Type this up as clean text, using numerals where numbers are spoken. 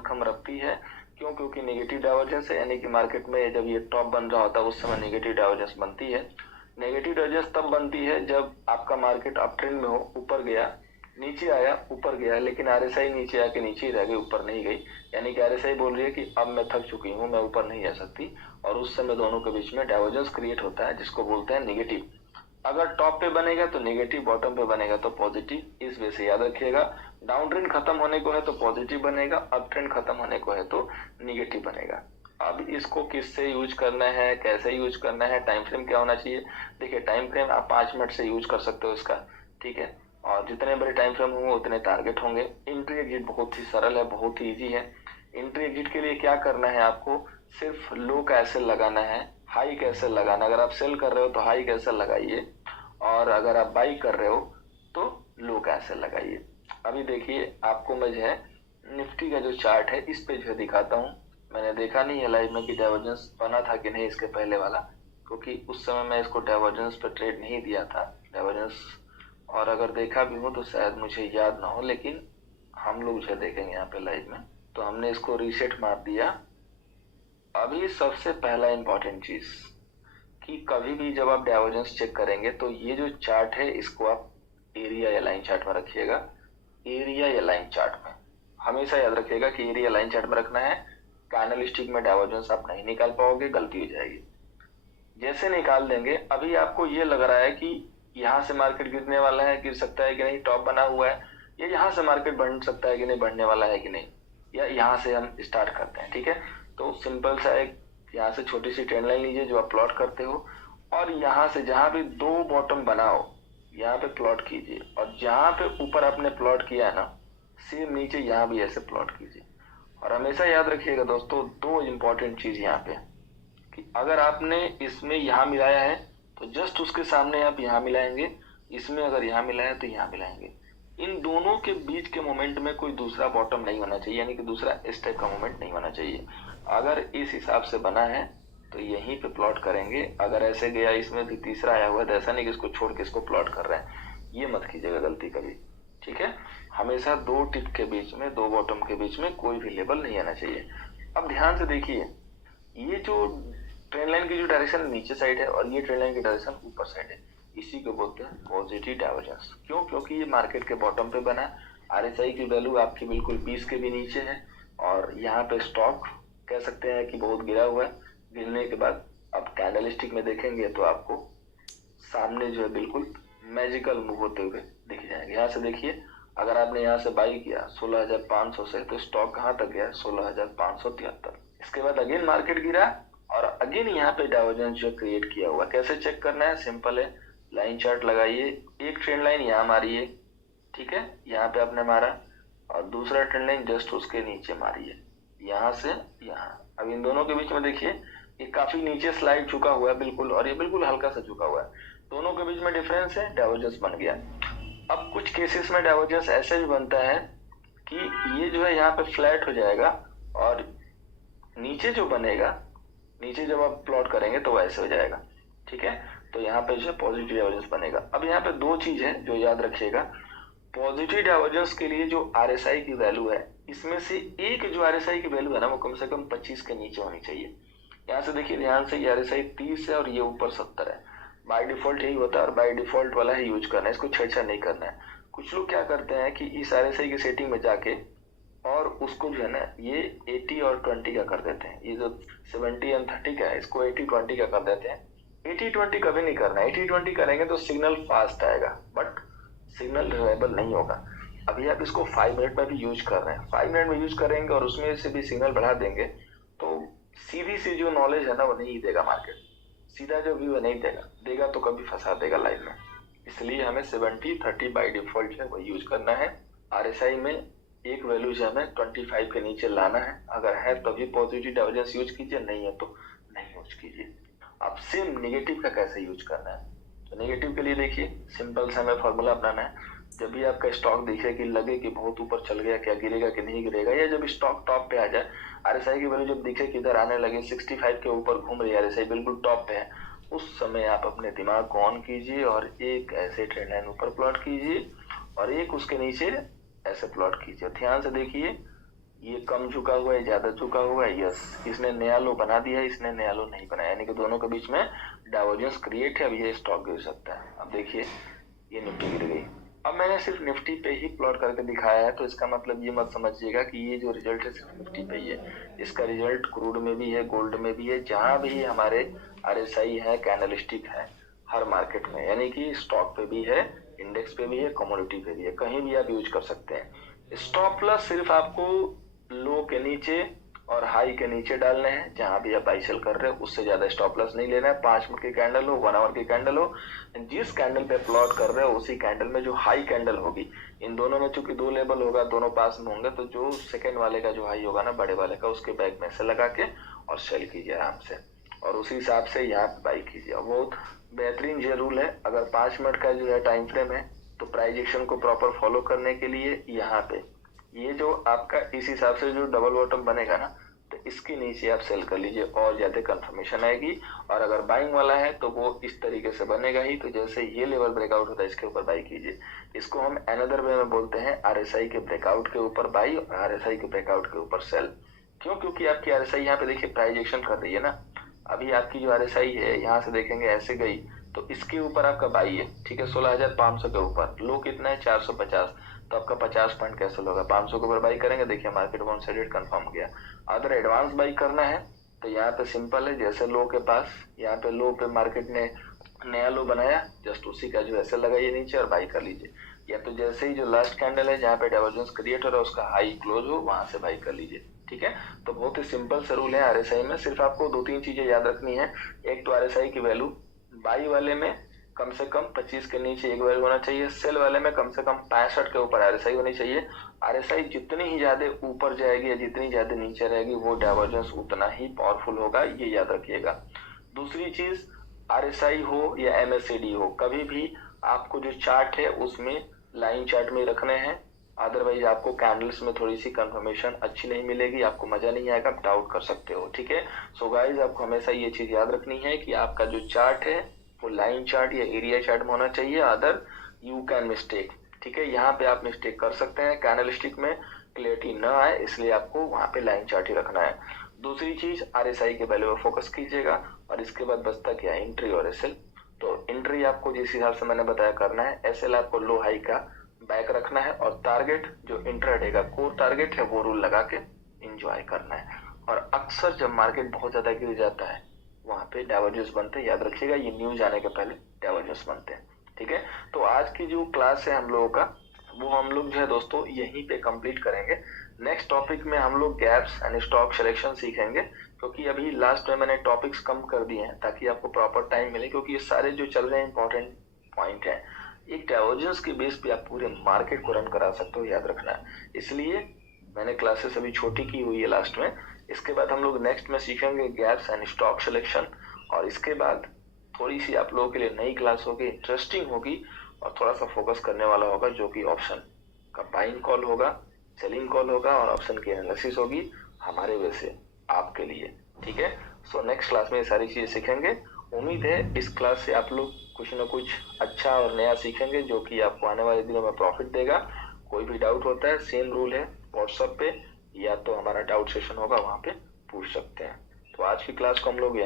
कम रखती है। क्यों? क्योंकि नेगेटिव डाइवर्जेंस है, यानी कि मार्केट में जब ये टॉप बन रहा होता है उस समय नेगेटिव डाइवर्जेंस बनती है। नेगेटिव डाइवर्जेंस तब बनती है जब आपका मार्केट अप ट्रेंड में हो, ऊपर गया, नीचे आया, ऊपर गया, लेकिन आरएसआई नीचे आके नीचे ही रह गई, ऊपर नहीं गई। यानी कि आरएसआई बोल रही है कि अब मैं थक चुकी हूँ, मैं ऊपर नहीं जा सकती, और उस समय दोनों के बीच में डाइवर्जेंस क्रिएट होता है, जिसको बोलते हैं नेगेटिव। अगर टॉप पे बनेगा तो नेगेटिव, बॉटम पे बनेगा तो पॉजिटिव। इस वजह से याद रखिएगा, डाउन ट्रेंड खत्म होने को है तो पॉजिटिव बनेगा, अप ट्रेंड खत्म होने को है तो निगेटिव बनेगा। अब इसको किससे यूज करना है, कैसे यूज करना है, टाइम फ्रेम क्या होना चाहिए? देखिए, टाइम फ्रेम आप 5 मिनट से यूज कर सकते हो इसका, ठीक है। और जितने बड़े टाइम फ्रेम होंगे उतने टारगेट होंगे। एंट्री एग्जिट बहुत ही सरल है, बहुत ही इजी है। एंट्री एग्जिट के लिए क्या करना है आपको? सिर्फ लो कैसे लगाना है, हाई कैसे लगाना। अगर आप सेल कर रहे हो तो हाई कैसे लगाइए, और अगर आप बाई कर रहे हो तो लो कैसे लगाइए। अभी देखिए, आपको मैं जो है निफ्टी का जो चार्ट है इस पे जो है दिखाता हूँ। मैंने देखा नहीं है लाइव में कि डाइवर्जेंस बना था कि नहीं इसके पहले वाला, क्योंकि उस समय मैं इसको डाइवर्जेंस पे ट्रेड नहीं दिया था डाइवर्जेंस, और अगर देखा भी हूँ तो शायद मुझे याद ना हो, लेकिन हम लोग जो देखेंगे यहाँ पे लाइव में। तो हमने इसको रीसेट मार दिया। अभी सबसे पहला इंपॉर्टेंट चीज कि कभी भी जब आप डाइवर्जेंस चेक करेंगे तो ये जो चार्ट है इसको आप एरिया या लाइन चार्ट में रखिएगा। एरिया या लाइन चार्ट में हमेशा याद रखिएगा कि एरिया लाइन चार्ट में रखना है। कैंडल स्टिक में डाइवर्जेंस आप नहीं निकाल पाओगे, गलती हो जाएगी। जैसे निकाल देंगे, अभी आपको ये लग रहा है कि यहाँ से मार्केट गिरने वाला है, गिर सकता है कि नहीं, टॉप बना हुआ है, या यहाँ से मार्केट बढ़ सकता है कि नहीं, बढ़ने वाला है कि नहीं, या यहाँ से हम स्टार्ट करते हैं, ठीक है। तो सिंपल सा एक यहाँ से छोटी सी ट्रेंड लाइन लीजिए जो आप प्लॉट करते हो, और यहाँ से जहां भी 2 बॉटम बनाओ यहाँ पे प्लॉट कीजिए, और जहां पे ऊपर आपने प्लॉट किया है ना, सेम नीचे यहाँ भी ऐसे प्लॉट कीजिए। और हमेशा याद रखिएगा दोस्तों, 2 इंपॉर्टेंट चीज यहाँ पे कि अगर आपने इसमें यहाँ मिलाया है तो जस्ट उसके सामने आप यहाँ मिलाएंगे, इसमें अगर यहाँ मिलाया है तो यहाँ मिलाएंगे। इन दोनों के बीच के मोमेंट में कोई दूसरा बॉटम नहीं होना चाहिए, यानी कि दूसरा इस टाइप का मोमेंट नहीं होना चाहिए। अगर इस हिसाब से बना है तो यहीं पे प्लॉट करेंगे। अगर ऐसे गया, इसमें भी तीसरा आया हुआ है, तो ऐसा नहीं कि इसको छोड़ के इसको प्लॉट कर रहे हैं, ये मत कीजिएगा गलती कभी, ठीक है। हमेशा 2 टिप के बीच में, 2 बॉटम के बीच में कोई भी लेवल नहीं आना चाहिए। अब ध्यान से देखिए, ये जो ट्रेंड लाइन की जो डायरेक्शन नीचे साइड है और ये ट्रेंड लाइन की डायरेक्शन ऊपर साइड है, इसी को बोलते हैं पॉजिटिव डाइवर्जेंस। क्यों? क्योंकि ये मार्केट के बॉटम पे बना। आरएसआई की वैल्यू आपकी बिल्कुल 20 के भी नीचे है, और यहाँ पे स्टॉक कह सकते हैं कि बहुत गिरा हुआ है। गिरने के बाद अब कैंडल स्टिक में देखेंगे तो आपको सामने जो है बिल्कुल मैजिकल मूव होते हुए दिख जाएंगे। यहाँ से देखिए, अगर आपने यहाँ से बाई किया 16,500 से, तो स्टॉक कहाँ तक गया? 16,573। इसके बाद अगेन मार्केट गिरा, और अगेन यहाँ पे डाइवर्जेंस जो क्रिएट किया हुआ। कैसे चेक करना है? सिंपल है, लाइन चार्ट लगाइए, एक ट्रेंड लाइन यहाँ मारिए, ठीक है, यहाँ पे आपने मारा, और दूसरा ट्रेंड लाइन जस्ट उसके नीचे मारिए, यहाँ से यहाँ। अब इन दोनों के बीच में देखिए, ये काफी नीचे स्लाइड चुका हुआ है बिल्कुल, और ये बिल्कुल हल्का सा चुका हुआ है। दोनों के बीच में डिफरेंस है, डाइवर्जेंस बन गया। अब कुछ केसेस में डाइवर्जेंस ऐसे भी बनता है कि ये जो है यहाँ पे फ्लैट हो जाएगा, और नीचे जो बनेगा, नीचे जब आप प्लॉट करेंगे तो वैसे हो जाएगा, ठीक है। तो यहाँ पे जो है पॉजिटिव डाइवर्जेंस बनेगा। अब यहाँ पे 2 चीज है जो याद रखिएगा। पॉजिटिव डाइवर्जेंस के लिए जो आरएसआई की वैल्यू है, इसमें से एक जो आरएसआई की वैल्यू है ना, वो कम से कम 25 के नीचे होनी चाहिए। यहाँ से देखिए ध्यान से, ये आरएसआई 30 है और ये ऊपर 70 है। बाय डिफॉल्ट यही होता है, और बाय डिफॉल्ट वाला ही यूज करना है, इसको छेड़छाड़ नहीं करना है। कुछ लोग क्या करते हैं कि इस आरएसआई की सेटिंग में जाके और उसको जो है ना, ये 80 और 20 का कर देते हैं। ये जो 70 और 30 का है, इसको 80-20 का कर देते हैं। 80-20 कभी नहीं करना है। 80-20 करेंगे तो सिग्नल फास्ट आएगा, बट सिग्नल रिलायबल नहीं होगा। अभी आप इसको 5 मिनट में भी यूज कर रहे हैं, 5 मिनट में यूज करेंगे और उसमें से भी सिग्नल बढ़ा देंगे, तो सीधी सी जो नॉलेज है ना वो नहीं देगा मार्केट, सीधा जो व्यू है नहीं देगा तो कभी फंसा देगा लाइन में। इसलिए हमें 70-30 बाई डिफॉल्ट जो है वो यूज करना है। आरएसआई में एक वैल्यू जो हमें 25 के नीचे लाना है। अगर है तभी पॉजिटिव डाइवर्जेंस यूज कीजिए, नहीं है तो नहीं यूज कीजिए। अब सेम नेगेटिव का कैसे यूज करना है? तो नेगेटिव के लिए देखिए, सिंपल सा हमें फॉर्मूला अपनाना है। जब भी आपका स्टॉक दिखे कि लगे कि बहुत ऊपर चल गया, क्या गिरेगा कि नहीं गिरेगा, या जब स्टॉक टॉप पे आ जाए, आरएसआई की वैल्यू जब दिखे कि इधर आने लगे, 65 के ऊपर घूम रही है, आरएसआई बिल्कुल टॉप पे है, उस समय आप अपने दिमाग को ऑन कीजिए और एक ऐसे ट्रेंड लाइन ऊपर प्लॉट कीजिए और एक उसके नीचे ऐसे प्लॉट कीजिए। ध्यान से देखिए, ये कम झुका हुआ है, ज्यादा झुका हुआ है, यस इसने नया लो बना दिया है, इसने नया लो नहीं बनाया, यानी कि दोनों के बीच में डाइवर्जेंस क्रिएट है। अब ये स्टॉक गिर सकता है। अब देखिए ये निफ्टी गिर गई। अब मैंने सिर्फ निफ्टी पे ही प्लॉट करके दिखाया है, तो इसका मतलब ये मत समझिएगा कि ये जो रिजल्ट है सिर्फ निफ्टी पे ही है। इसका रिजल्ट क्रूड में भी है, गोल्ड में भी है, जहां भी हमारे RSI है, कैंडलस्टिक है, हर मार्केट में, यानी कि स्टॉक पे भी है, इंडेक्स पे भी है, कमोडिटी पे भी है, कहीं भी आप यूज कर सकते हैं। स्टॉप लॉस सिर्फ आपको लो के नीचे और हाई के नीचे डालने हैं, जहां भी आप बाई सेल कर रहे हो उससे ज्यादा स्टॉप लॉस नहीं लेना है। 5 मिनट की कैंडल हो, 1 आवर की कैंडल हो, जिस कैंडल पे प्लॉट कर रहे हो उसी कैंडल में जो हाई कैंडल होगी, इन दोनों में चूंकि 2 लेवल होगा, दोनों पास में होंगे, तो जो सेकंड वाले का जो हाई होगा ना, बड़े वाले का, उसके बैक में से लगा के और सेल कीजिए आराम से, और उसी हिसाब से यहाँ पे बाई कीजिए। बहुत बेहतरीन ये रूल है। अगर 5 मिनट का जो है टाइम फ्रेम है, तो प्राइस एक्शन को प्रॉपर फॉलो करने के लिए यहाँ पे ये जो आपका इस हिसाब से जो डबल बॉटम बनेगा ना, तो इसके नीचे आप सेल कर लीजिए और ज्यादा कंफर्मेशन आएगी। और अगर बाइंग वाला है तो वो इस तरीके से बनेगा ही, तो जैसे ये लेवल ब्रेकआउट होता है इसके ऊपर बाई कीजिए। इसको हम अनदर वे में बोलते हैं RSI के ब्रेकआउट के ऊपर बाई और RSI के ब्रेकआउट के ऊपर सेल। क्यों? क्योंकि आपकी RSI यहाँ पे देखिए प्राइस एक्शन कर रही है ना। अभी आपकी जो RSI है यहाँ से देखेंगे ऐसे गई, तो इसके ऊपर आपका बाई है, ठीक है, 16,500 के ऊपर। लो कितना है? 450, तो आपका 50 पॉइंट कैंसिल होगा। 500 के ऊपर बाई करेंगे, देखिए मार्केट वन साइडेड कंफर्म हो गया। अगर एडवांस बाई करना है तो यहाँ पे सिंपल है, जैसे लो के पास यहाँ पे लो पे मार्केट ने नया लो बनाया, जस्ट उसी का जो ऐसे लगाइए नीचे और बाई कर लीजिए। या तो जैसे ही जो लास्ट कैंडल है जहाँ पे डाइवर्जेंस क्रिएट हो रहा है उसका हाई क्लोज हो, वहां से बाई कर लीजिए, ठीक है। तो बहुत ही सिंपल से रूल है RSI में। सिर्फ आपको 2-3 चीजें याद रखनी है। एक तो RSI की वैल्यू बाई वाले में कम से कम 25 के नीचे एक वैल्यू होना चाहिए, सेल वाले में कम से कम 65 के ऊपर RSI होनी चाहिए। RSI जितनी ही ज्यादा ऊपर जाएगी या जितनी ज्यादा नीचे रहेगी, वो डाइवर्जेंस उतना ही पावरफुल होगा, ये याद रखिएगा। दूसरी चीज, RSI हो या MACD हो, कभी भी आपको जो चार्ट है उसमें लाइन चार्ट में रखने हैं, अदरवाइज आपको कैंडल्स में थोड़ी सी कंफर्मेशन अच्छी नहीं मिलेगी, आपको मजा नहीं आएगा, आप डाउट कर सकते हो, ठीक है। सो गाइज आपको हमेशा ये चीज याद रखनी है कि आपका जो चार्ट है वो लाइन चार्ट या एरिया चार्ट में होना चाहिए, अदर यू कैन मिस्टेक, ठीक है। यहाँ पे आप मिस्टेक कर सकते हैं, कैंडलस्टिक में क्लियरिटी न आए, इसलिए आपको वहां पे लाइन चार्ट ही रखना है। दूसरी चीज, RSI के वैल्यू पर फोकस कीजिएगा। और इसके बाद बचता क्या? एंट्री और SL। तो एंट्री आपको जिस हिसाब से मैंने बताया करना है, SL आपको लो हाई का बैक रखना है, और टारगेट जो इंट्राडे का कोर टारगेट है वो रूल लगा के एंजॉय करना है। और अक्सर जब मार्केट बहुत ज्यादा गिर जाता है वहां पे डाइवर्जेंस बनते हैं, याद रखिएगा, ये न्यूज आने के पहले डाइवर्जेंस बनते हैं, ठीक है। तो आज की जो क्लास है हम लोगों का, वो हम लोग जो है दोस्तों यहीं पे कंप्लीट करेंगे। नेक्स्ट टॉपिक में हम लोग गैप्स एंड स्टॉक सिलेक्शन सीखेंगे, क्योंकि अभी लास्ट में मैंने टॉपिक्स कम कर दिए हैं ताकि आपको प्रॉपर टाइम मिले, क्योंकि ये सारे जो चल रहे हैं इंपॉर्टेंट पॉइंट है। एक डाइवर्जेंस के बेस पे आप पूरे मार्केट को रन करा सकते हो, याद रखना है। इसलिए मैंने क्लासेस अभी छोटी की हुई है लास्ट में। इसके बाद हम लोग नेक्स्ट में सीखेंगे गैप्स एंड स्टॉक सिलेक्शन, और इसके बाद थोड़ी सी आप लोगों के लिए नई क्लास होगी, इंटरेस्टिंग होगी, और थोड़ा सा फोकस करने वाला होगा, जो कि ऑप्शन का बाइंग कॉल होगा, सेलिंग कॉल होगा, और ऑप्शन की एनालिसिस होगी हमारे वे से आपके लिए, ठीक है। सो नेक्स्ट क्लास में ये सारी चीजें सीखेंगे। उम्मीद है इस क्लास से आप लोग कुछ ना कुछ अच्छा और नया सीखेंगे, जो कि आपको आने वाले दिनों में प्रॉफिट देगा। कोई भी डाउट होता है, सेम रूल है, व्हाट्सएप पे या तो हमारा डाउट सेशन होगा वहां पे पूछ सकते हैं। तो आज की क्लास को हम लोग यहीं